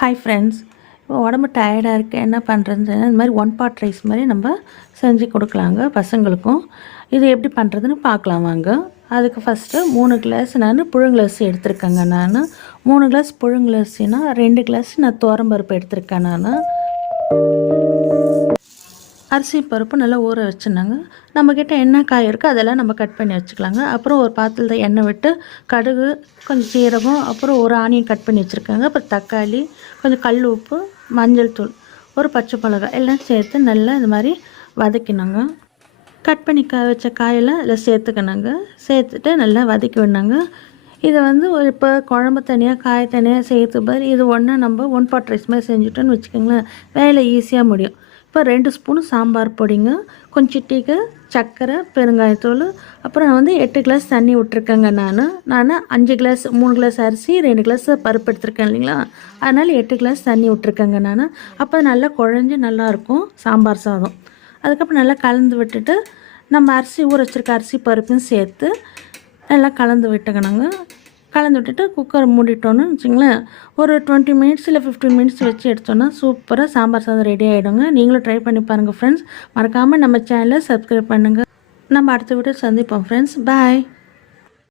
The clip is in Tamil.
ஹாய் ஃப்ரெண்ட்ஸ், இப்போ உடம்பு டயர்டாக இருக்குது, என்ன பண்ணுறதுன்னு இந்த மாதிரி ஒன் பாட் ரைஸ் மாதிரி நம்ம செஞ்சு கொடுக்கலாங்க பசங்களுக்கும். இது எப்படி பண்ணுறதுன்னு பார்க்கலாம் வாங்க. அதுக்கு ஃபஸ்ட்டு 3 கிளாஸ் நான் புழுங்கலரிசி எடுத்திருக்கேங்க. நான் 3 கிளாஸ் புழுங்கலரிசினா 2 கிளாஸ் நான் துவரம்பருப்பு எடுத்திருக்கேன். நான் அரிசி பருப்பு நல்லா ஊற வச்சுருந்தாங்க. நம்மக்கிட்ட என்ன காய் இருக்கோ அதெல்லாம் நம்ம கட் பண்ணி வச்சுக்கலாங்க. அப்புறம் ஒரு பாத்திரத்தில் எண்ணெய் விட்டு கடுகு, கொஞ்சம் சீரகம், அப்புறம் ஒரு ஆனியன் கட் பண்ணி வச்சுருக்காங்க. அப்புறம் தக்காளி, கொஞ்சம் கல் உப்பு, மஞ்சள் தூள், ஒரு பச்சை மிளகாய் எல்லாம் சேர்த்து நல்லா இந்த மாதிரி வதக்கினாங்க. கட் பண்ணி வச்ச காயெல்லாம் இதில் சேர்த்துக்கினாங்க. சேர்த்துட்டு நல்லா வதக்கி விடனாங்க. இதை இப்போ குழம்பு தனியாக காய் தனியாக சேர்த்து பாரு, இது ஒன்றா நம்ம ஒன் பாட் ரைஸ் மாதிரி செஞ்சுட்டோன்னு வச்சுக்கோங்களேன், வேலை ஈஸியாக முடியும். இப்போ 2 ஸ்பூன் சாம்பார் பொடிங்க, கொஞ்சம் சிட்டிக்கு சர்க்கரை, பெருங்காயத்தூள், அப்புறம் 8 கிளாஸ் தண்ணி விட்ருக்கேங்க. நான் 5 கிளாஸ் 3 கிளாஸ் அரிசி 2 கிளாஸ் பருப்பு எடுத்துருக்கேன் இல்லைங்களா, அதனால் 8 கிளாஸ் தண்ணி விட்ருக்கேங்க. நான் அப்போ நல்லா குழஞ்சி நல்லாயிருக்கும் சாம்பார் சாதம். அதுக்கப்புறம் நல்லா கலந்து விட்டுட்டு நம்ம அரிசி ஊற வச்சுருக்க அரிசி பருப்பும் சேர்த்து நல்லா கலந்து விட்டுக்கணுங்க. கலந்து விட்டுட்டு குக்கர் மூடிட்டோன்னு வச்சுங்களேன், ஒரு 20 மினிட்ஸ் இல்லை 15 மினிட்ஸ் வச்சு எடுத்தோன்னா சூப்பராக சாம்பார் சாதம் ரெடி ஆகிடுங்க. நீங்களும் ட்ரை பண்ணி பாருங்கள் ஃப்ரெண்ட்ஸ். மறக்காமல் நம்ம சேனலை சப்ஸ்கிரைப் பண்ணுங்கள். நம்ம அடுத்த வீடியோ சந்திப்போம் ஃப்ரெண்ட்ஸ். பாய்.